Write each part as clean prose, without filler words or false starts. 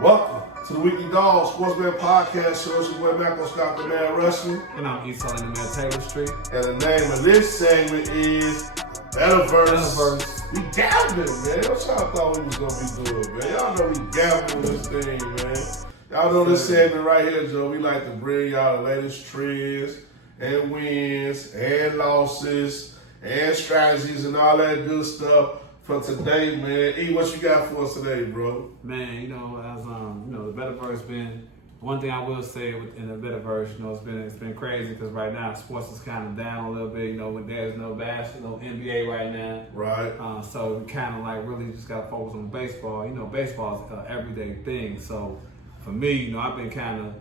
Welcome to the Weekly Dog Sportsman Podcast Show. It's your boy Malcolm Scott, the man Russian. And I'm East Salim, the man Taylor Street. And the name of this segment is BetaVerse. We gambling, man. What y'all thought we was going to be doing, man? Y'all know we gambling this thing, man. Y'all know this segment right here, Joe. We like to bring y'all the latest trends and wins and losses and strategies and all that good stuff for today, man. E, what you got for us today, bro? Man, as the BetaVerse been one thing I will say in the BetaVerse, it's been crazy because right now sports is kind of down a little bit. When there's no basketball, no NBA right now. Right. So we kind of like really just got to focus on baseball. Baseball is an everyday thing. So for me, I've been kind of.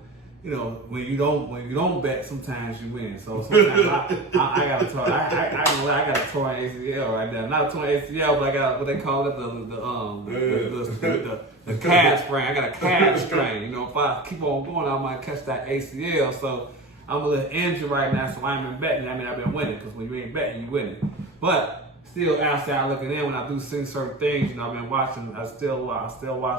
When you don't bet, sometimes you win. So sometimes I got a torn. I got a torn ACL right now. Not a torn ACL, but I got what they call it the calf sprain. I got a calf strain. If I keep on going, I might catch that ACL. So I'm a little injured right now. So I ain't been betting. I've been winning because when you ain't betting, you winning. But still outside looking in, when I do see certain things, I've been watching. I still watch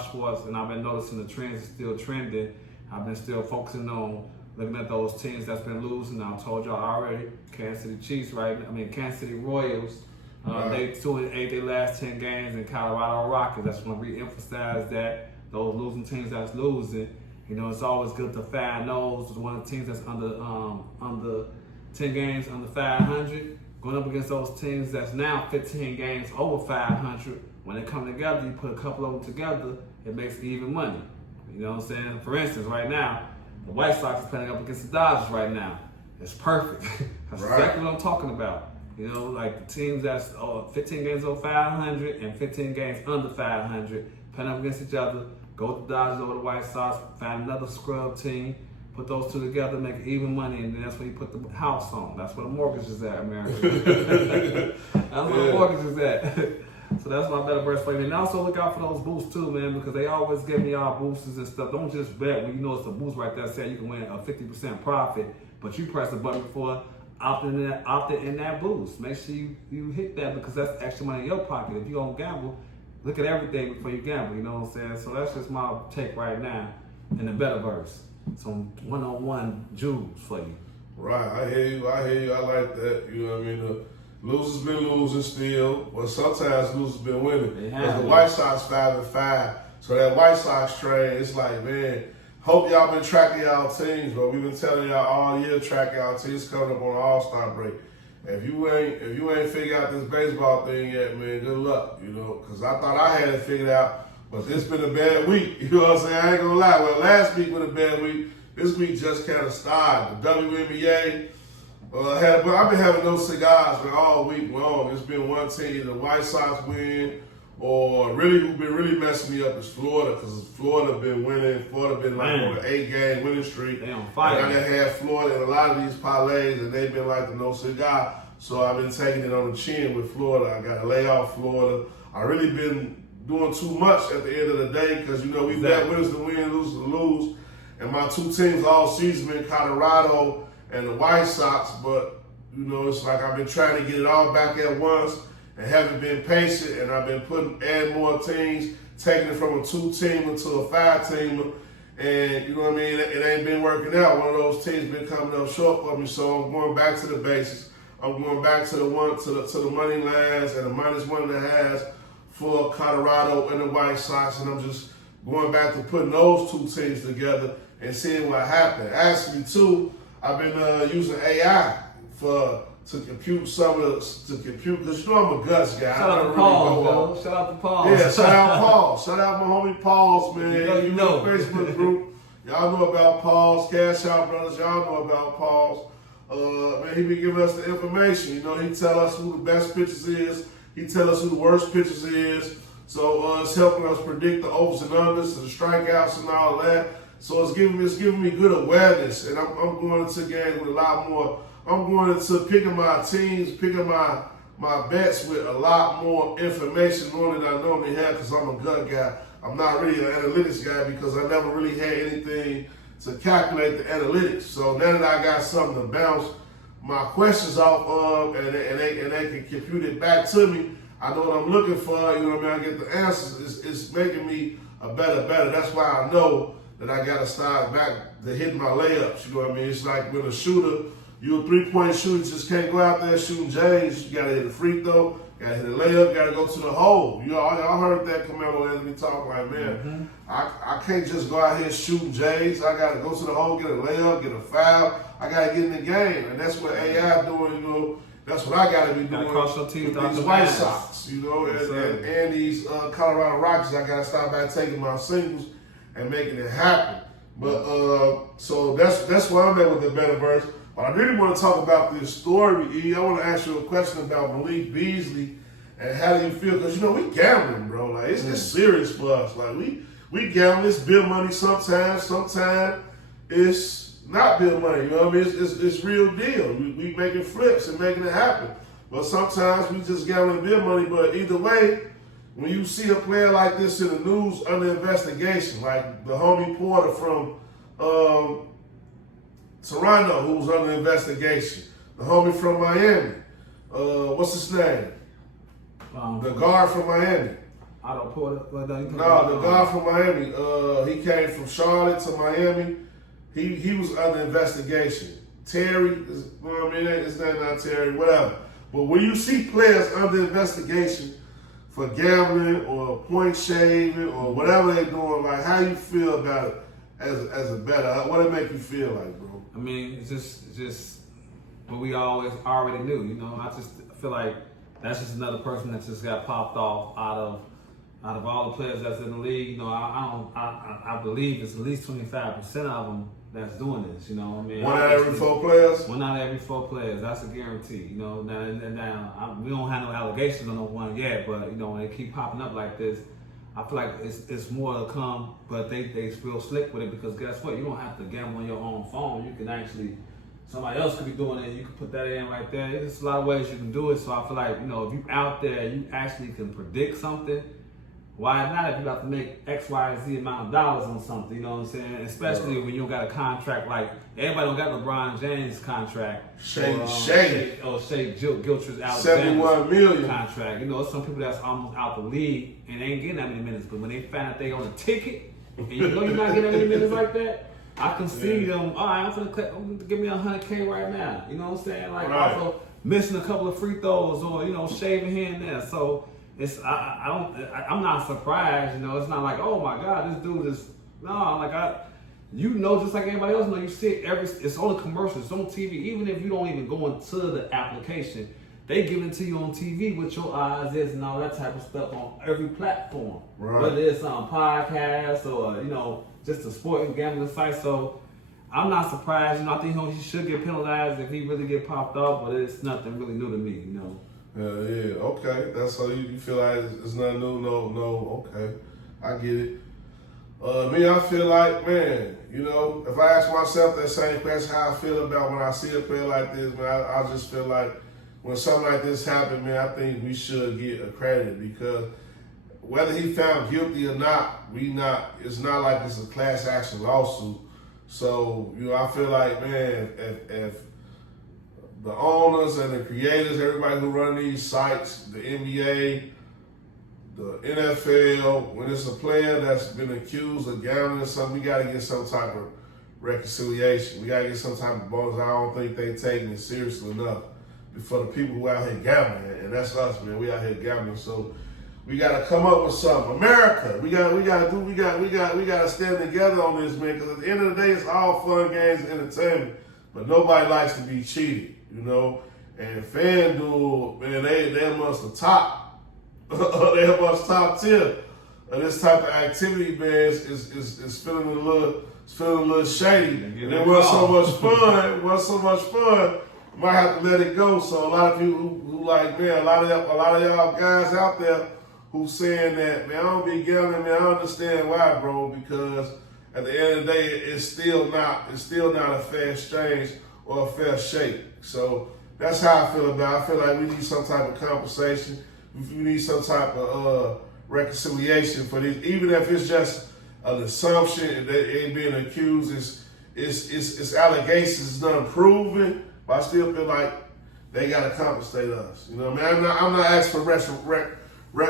sports, and I've been noticing the trends is still trending. I've been still focusing on looking at those teams that's been losing. I told y'all already, Kansas City Royals. They 2-8 their last 10 games, in Colorado Rockies. That's when we reemphasize that those losing teams that's losing. It's always good to find those. One of the teams that's under 10 games under 500, going up against those teams that's now 15 games over 500. When they come together, you put a couple of them together, it makes even money. You know what I'm saying? For instance, right now, the White Sox is playing up against the Dodgers right now. It's perfect. That's exactly what I'm talking about. Like the teams that's 15 games over 500 and 15 games under 500, playing up against each other. Go to the Dodgers over the White Sox, find another scrub team, put those two together, make even money, and then that's when you put the house on. That's where the mortgage is at, America. That's where the mortgage is at. So that's my BetaVerse for you. And also look out for those boosts too, man, because they always give me all boosters and stuff. Don't just bet when it's a boost right there saying you can win a 50% profit, but you press the button before opting in that boost. Make sure you hit that because that's extra money in your pocket. If you're going to gamble, look at everything before you gamble, you know what I'm saying? So that's just my take right now in the BetaVerse. Some one-on-one jewels for you. Right, I hear you. I like that. You know what I mean? Losers been losing still, but sometimes losers been winning. Because the White Sox 5-5, so that White Sox trade, it's like, man, hope y'all been tracking y'all teams, bro. We've been telling y'all all year track y'all teams coming up on the All-Star break. If you ain't figured out this baseball thing yet, man, good luck, because I thought I had it figured out, but this been a bad week. You know what I'm saying? I ain't gonna lie. Well, last week was a bad week. This week just kind of started. The WNBA. I've been having no cigars all week long. It's been one team, the White Sox win, or really who's been really messing me up is Florida, because Florida been winning. Florida been like on an 8-game winning streak. They on fire. And I done had Florida in a lot of these parlays, and they've been like the no cigar. So I've been taking it on the chin with Florida. I got to lay off Florida. I really been doing too much at the end of the day, because we bet winners to win, losers to lose. And my two teams all season been Colorado and the White Sox, but it's like I've been trying to get it all back at once and haven't been patient, and I've been adding more teams, taking it from a 2-teamer to a 5-teamer, and it ain't been working out. One of those teams been coming up short for me, so I'm going back to the basics. I'm going back to the money lines and the -1.5 for Colorado and the White Sox, and I'm just going back to putting those two teams together and seeing what happened. Actually, too, I've been using AI to compute because I'm a guts guy. Shout out to Paul, bro. Shout out to Paul. Yeah, shout out Paul. Shout out my homie Paul's, man. You know Facebook group. Y'all know about Paul's. Cash Out Brothers. Y'all know about Paul's. Man, he be giving us the information. He tell us who the best pitchers is. He tell us who the worst pitchers is. So it's helping us predict the overs and unders, and the strikeouts and all that. So it's giving me good awareness, and I'm going into games with a lot more. I'm going into picking my teams, picking my bets with a lot more information than I normally have, because I'm a gut guy. I'm not really an analytics guy because I never really had anything to calculate the analytics. So now that I got something to bounce my questions off of, and they can compute it back to me, I know what I'm looking for. I get the answers. It's making me a better. That's why I know that I gotta start back to hit my layups. You know what I mean? It's like when a shooter, you a 3-point shooter, just can't go out there shooting J's. You gotta hit a free throw, gotta hit a layup, gotta go to the hole. You know, I heard that Carmelo Anthony talk like, man, I can't just go out here shooting J's. I gotta go to the hole, get a layup, get a foul. I gotta get in the game, and that's what AI doing. You know, that's what I gotta be doing. Cross your teeth with these White Sox, you know, and these Colorado Rockies. I gotta start back taking my singles and making it happen. But so that's where I'm at with the BetaVerse. But I really want to talk about this story, E. I want to ask you a question about Malik Beasley and how do you feel? Because you know we gambling, bro. Like it's serious for us. Like we gambling. It's bill money sometimes. Sometimes it's not bill money. You know what I mean? It's real deal. We making flips and making it happen. But sometimes we just gambling bill money. But either way, when you see a player like this in the news under investigation, like the homie Porter from Toronto, who's under investigation, the homie from Miami, what's his name? The guard from Miami. Otto Porter. No, the guard from Miami. He came from Charlotte to Miami. He was under investigation. Terry, you know what I mean? His name not Terry, whatever. But when you see players under investigation for gambling or point shaving or whatever they're doing, like how you feel about it as a better? What it make you feel like, bro? I mean, it's just what we always already knew. You know, I just feel like that's just another person that just got popped off out of all the players that's in the league. You know, I believe it's at least 25% of them that's doing this. You know, I mean, one out of every 4 players. One out of every 4 players. That's a guarantee. You know, now we don't have no allegations on no one yet, but you know, when they keep popping up like this, I feel like it's more to come. But they feel slick with it because guess what? You don't have to gamble on your own phone. You can actually. Somebody else could be doing it. You can put that in right there. There's a lot of ways you can do it. So I feel like, you know, if you out there, you actually can predict something. Why not if you have to make X, Y, Z amount of dollars on something? You know what I'm saying? Especially when you don't got a contract like everybody don't got LeBron James contract. Shea Gilchrist Alexander's 71 million contract. You know, some people that's almost out the league and they ain't getting that many minutes. But when they find out they on a ticket and you know you're not getting that many minutes like that. I can see them, all right, I'm gonna give me $100K right now. You know what I'm saying? Like also missing a couple of free throws or, you know, shaving here and there. So it's I'm not surprised, you know, it's not like, oh my God, this dude is you know, just like everybody else know, you see it it's on the commercials, it's on TV, even if you don't even go into the application, they give it to you on TV with your eyes is and all that type of stuff on every platform. Right. Whether it's on podcasts or, you know, just a sport and gambling site. So I'm not surprised. You know, I think he should get penalized if he really get popped off, but it's nothing really new to me, you know. Yeah, okay. That's how you feel like it's nothing new. No, okay. I get it. Me, I feel like, man, you know, if I ask myself that same question, how I feel about when I see a player like this, man, I just feel like when something like this happens, man, I think we should get accredited because whether he found guilty or not, it's not like it's a class action lawsuit. So, you know, I feel like, man, if the owners and the creators, everybody who run these sites, the NBA, the NFL, when it's a player that's been accused of gambling or something, we got to get some type of reconciliation. We got to get some type of bonus. I don't think they taking it seriously enough for the people who out here gambling, and that's us, man. We out here gambling, so we gotta come up with something. America, we gotta stand together on this, man. Because at the end of the day, it's all fun, games, and entertainment. But nobody likes to be cheated, you know. And FanDuel, man, they amongst the top, they amongst top tier of this type of activity, man. Is feeling a little shady. And it wasn't so much fun. Might have to let it go. So a lot of people who like, man, a lot of y'all guys out there who saying that, man, I don't be gambling, man, I understand why, bro, because at the end of the day, it's still not a fair exchange or a fair shake. So that's how I feel about it. I feel like we need some type of compensation. We need some type of reconciliation for this, even if it's just an assumption that they being accused. It's allegations, it's not proven. But I still feel like they gotta compensate us. You know what I mean? I'm not asking for I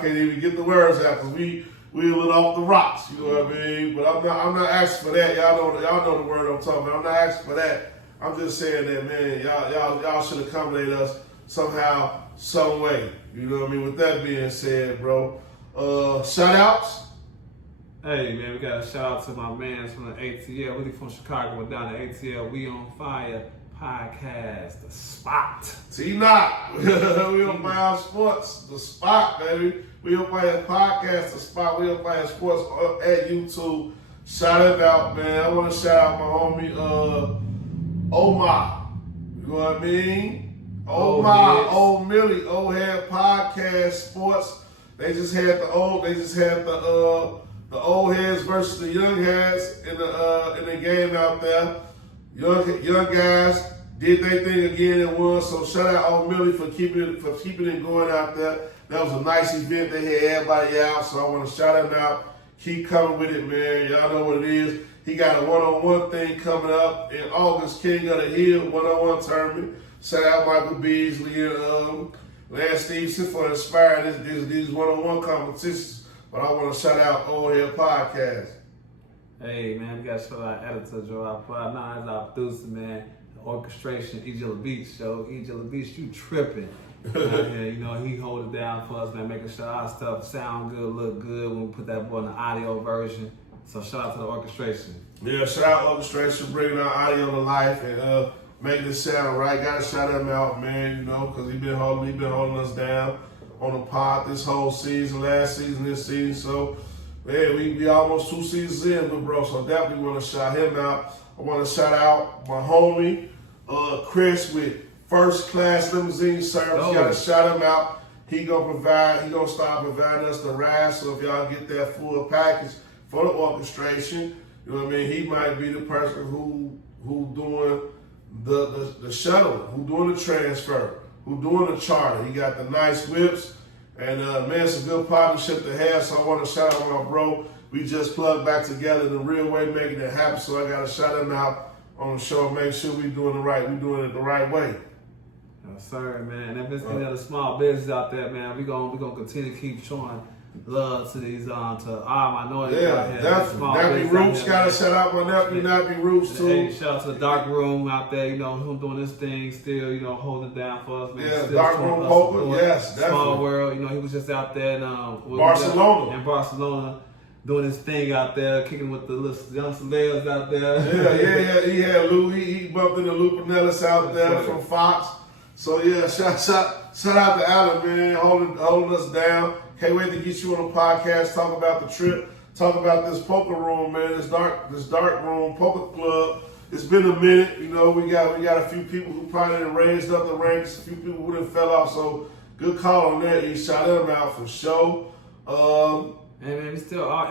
can't even get the words out because we a little off the rocks. You know what I mean? But I'm not asking for that. Y'all know the word I'm talking about. I'm not asking for that. I'm just saying that, man, y'all should accommodate us somehow, some way. You know what I mean? With that being said, bro, shout outs. Hey, man, we got a shout out to my man from the ATL, really from Chicago, went down to ATL. We on Fire podcast, The Spot. T-Knock. We on Fire Sports, The Spot, baby. We on Fire Podcast, The Spot. We on Fire Sports at YouTube. Shout it out, man. I want to shout out my homie, Omar. You know what I mean? Omar, yes. Old Millie, Old Head Podcast Sports. They just had the old heads versus the young heads in the game out there. Young guys did their thing again and won. So shout out Old Millie for keeping it going out there. That was a nice event. They had everybody out, so I want to shout him out. Keep coming with it, man. Y'all know what it is. He got a one-on-one thing coming up in August. King of the Hill one-on-one tournament. Shout out Michael Beasley and Lance Stevenson for inspiring these one-on-one competitions. But I want to shout out Old Head Podcast. Hey, man, we got to shout out editor Joe Alpine. Nah, it's our producer, man. The orchestration, E.J. Beach show. E.J. Beach, you tripping. You know, he hold it down for us, man, making sure our stuff sound good, look good when we put that boy in the audio version. So shout out to the orchestration. Yeah, shout out orchestration, bringing our audio to life and making it sound right. Gotta shout him out, man, you know, because he been holding us down on the pod this whole season, last season, this season. So, man, we almost 2 seasons in, but bro, so definitely want to shout him out. I want to shout out my homie, Chris with First Class Limousine Service. Oh. Got to shout him out. He gonna start providing us the ride. So if y'all get that full package for the orchestration, you know what I mean? He might be the person who doing the shuttle, who doing the transfer, who doing the charter. He got the nice whips, and man, it's a good partnership to have. So I want to shout out my bro. We just plugged back together the real way, making it happen. So I got to shout him out on the show. Make sure we doing it the right way. Yes, sir, man. And if it's any other small business out there, man, we gonna continue to keep showing love to these to our minorities out here. Definitely. Nappy Roots, gotta shout out my nephew, Nappy Roots too. Hey, shout out to the Dark Room out there, you know, him doing this thing still, you know, holding it down for us, man. Yeah, Still Dark Room Poker, yes, definitely. Small World, you know, he was just out there in Barcelona doing his thing out there, kicking with the little young celebs out there. Yeah. He had Lou, he bumped into Lou Pinellas out there from Fox. So yeah, shout out to Alan, man, holding us down. Can't wait to get you on the podcast, talk about the trip, talk about this poker room, man, this dark room poker club. It's been a minute, you know. We got a few people who probably done raised up the ranks, a few people who done fell off. So good call on that. You shout them out for sure. And man,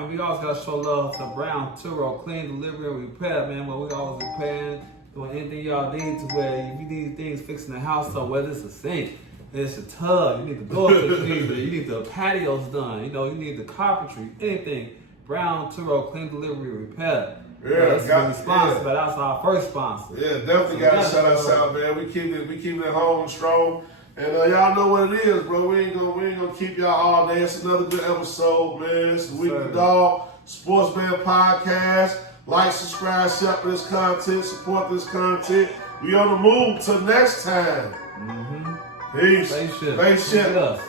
we always gotta show love to Brown Turo, clean delivery and repair, man. But we always repairing, doing anything y'all need to where if you need things fixing the house, so whether it's a sink, it's a tub, you need the door fixed, you need the patios done, you know, you need the carpentry, anything. Brown Turo, clean delivery and repair. Yeah, that's sponsor, but that's our first sponsor. Yeah, definitely gotta shout us out, man. We keep it home strong. And y'all know what it is, bro. We ain't gonna keep y'all all day. It's another good episode, man. It's the Weekly Dog Sportsman Podcast. Like, subscribe, share this content, support this content. We on the move till next time. Mm-hmm. Peace. Spaceship.